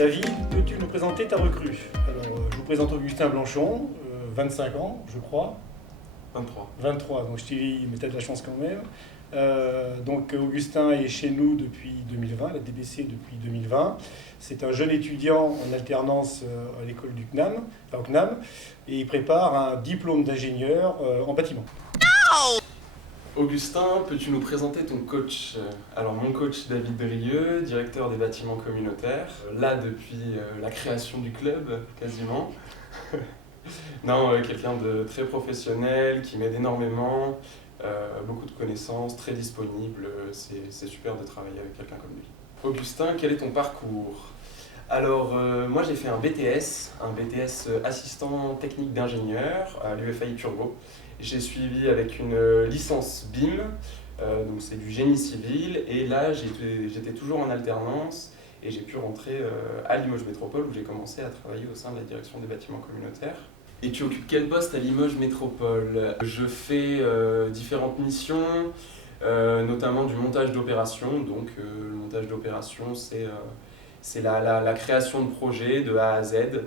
David, peux-tu nous présenter ta recrue? Alors, je vous présente Augustin Blanchon, 25 ans, je crois. 23. 23, donc je t'ai dit, mais t'as de la chance quand même. Donc Augustin est chez nous depuis 2020, la DBC depuis 2020. C'est un jeune étudiant en alternance à l'école du CNAM, enfin au CNAM, et il prépare un diplôme d'ingénieur en bâtiment. Augustin, peux-tu nous présenter ton coach? Alors mon coach David Drieux, directeur des bâtiments communautaires, là depuis la création du club quasiment. Non, quelqu'un de très professionnel, qui m'aide énormément, beaucoup de connaissances, très disponible, c'est super de travailler avec quelqu'un comme lui. Augustin, quel est ton parcours? Alors moi j'ai fait un BTS assistant technique d'ingénieur à l'UFAI Turgot. J'ai suivi avec une licence BIM, donc c'est du génie civil, et là j'étais toujours en alternance et j'ai pu rentrer à Limoges Métropole où j'ai commencé à travailler au sein de la direction des bâtiments communautaires. Et tu occupes quel poste à Limoges Métropole? Je fais différentes missions, notamment du montage d'opérations. Donc le montage d'opérations c'est la création de projets de A à Z,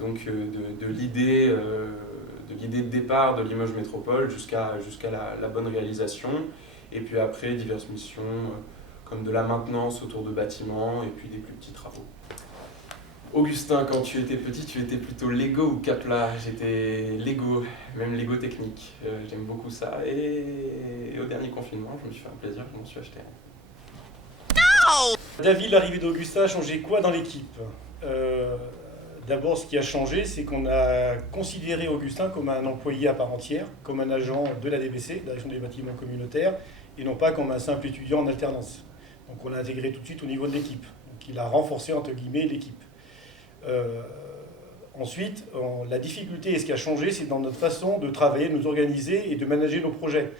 donc de l'idée de départ de Limoges Métropole jusqu'à la bonne réalisation. Et puis après, diverses missions comme de la maintenance autour de bâtiments et puis des plus petits travaux. Augustin, quand tu étais petit, tu étais plutôt Lego ou Capla? J'étais Lego, même Lego technique. J'aime beaucoup ça. Et au dernier confinement, je me suis fait un plaisir, je m'en suis acheté un. David, l'arrivée d'Augustin a changé quoi dans l'équipe? D'abord, ce qui a changé, c'est qu'on a considéré Augustin comme un employé à part entière, comme un agent de la DBC, la Direction des bâtiments communautaires, et non pas comme un simple étudiant en alternance. Donc on l'a intégré tout de suite au niveau de l'équipe. Donc il a renforcé, entre guillemets, l'équipe. Ensuite, la difficulté et ce qui a changé, c'est dans notre façon de travailler, de nous organiser et de manager nos projets.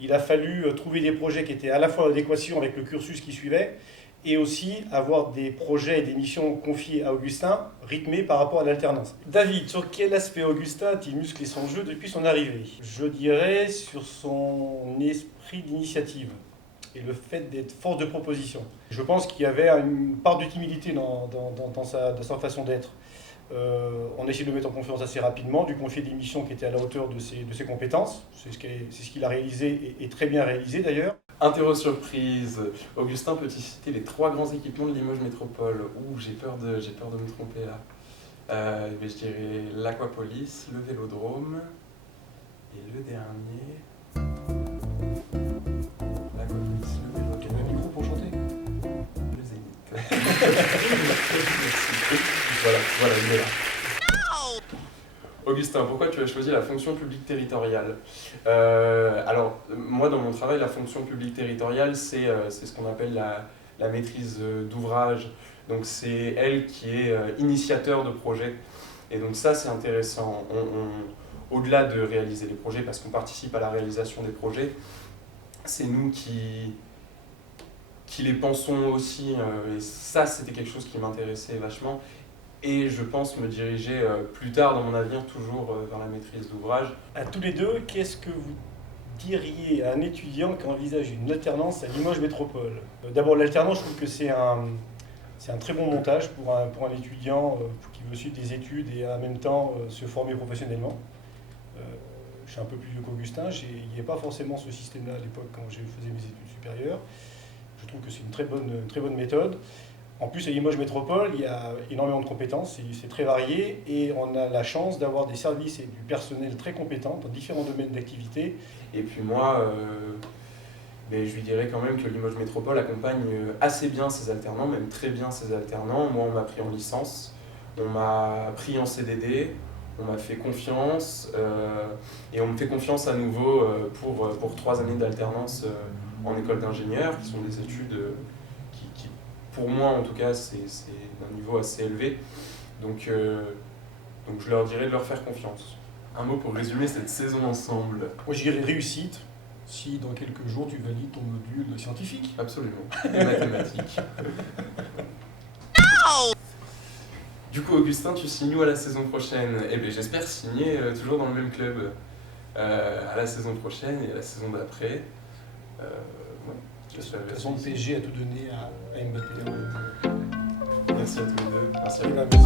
Il a fallu trouver des projets qui étaient à la fois en adéquation avec le cursus qui suivait, et aussi avoir des projets et des missions confiées à Augustin, rythmées par rapport à l'alternance. David, sur quel aspect Augustin a-t-il musclé son jeu depuis son arrivée? Je dirais sur son esprit d'initiative et le fait d'être force de proposition. Je pense qu'il y avait une part de timidité dans sa façon d'être. On a essayé de le mettre en confiance assez rapidement, de lui confier des missions qui étaient à la hauteur de ses compétences. C'est ce qu'il a réalisé et très bien réalisé d'ailleurs. Interro surprise. Augustin, peux-tu citer les 3 grands équipements de Limoges Métropole? Ouh, j'ai peur de me tromper là. Je dirais l'Aquapolis, le Vélodrome et le dernier. L'Aquapolis, le Vélodrome. Tu as un micro pour chanter? Le Zénith. Merci. Voilà, il est là. Augustin, pourquoi tu as choisi la fonction publique territoriale? Alors, moi, dans mon travail, la fonction publique territoriale, c'est ce qu'on appelle la maîtrise d'ouvrage. Donc, c'est elle qui est initiateur de projet. Et donc, ça, c'est intéressant. Au-delà de réaliser les projets, parce qu'on participe à la réalisation des projets, c'est nous qui les pensons aussi. Et ça, c'était quelque chose qui m'intéressait vachement. Et je pense me diriger plus tard dans mon avenir toujours vers la maîtrise d'ouvrage. À tous les deux, qu'est-ce que vous diriez à un étudiant qui envisage une alternance à Limoges Métropole? D'abord, l'alternance, je trouve que c'est un très bon montage pour un étudiant qui veut suivre des études et en même temps se former professionnellement. Je suis un peu plus vieux qu'Augustin, il n'y avait pas forcément ce système-là à l'époque quand je faisais mes études supérieures. Je trouve que c'est une très bonne méthode. En plus, à Limoges Métropole, il y a énormément de compétences, c'est très varié et on a la chance d'avoir des services et du personnel très compétent dans différents domaines d'activité. Et puis moi, je lui dirais quand même que Limoges Métropole accompagne assez bien ses alternants, même très bien ses alternants. Moi, on m'a pris en licence, on m'a pris en CDD, on m'a fait confiance et on me fait confiance à nouveau pour 3 années d'alternance en école d'ingénieur, qui sont des études qui pour moi en tout cas, c'est d'un niveau assez élevé. Donc je leur dirais de leur faire confiance. Un mot pour résumer cette saison ensemble. Moi, je dirais réussite, si dans quelques jours tu valides ton module scientifique. Absolument. Et mathématiques. Du coup, Augustin, tu signes où à la saison prochaine? Eh bien, j'espère signer toujours dans le même club à la saison prochaine et à la saison d'après. De toute façon, le PSG a tout donné à Mbappé. Merci à tous les deux. Merci à vous. Eh ben, merci.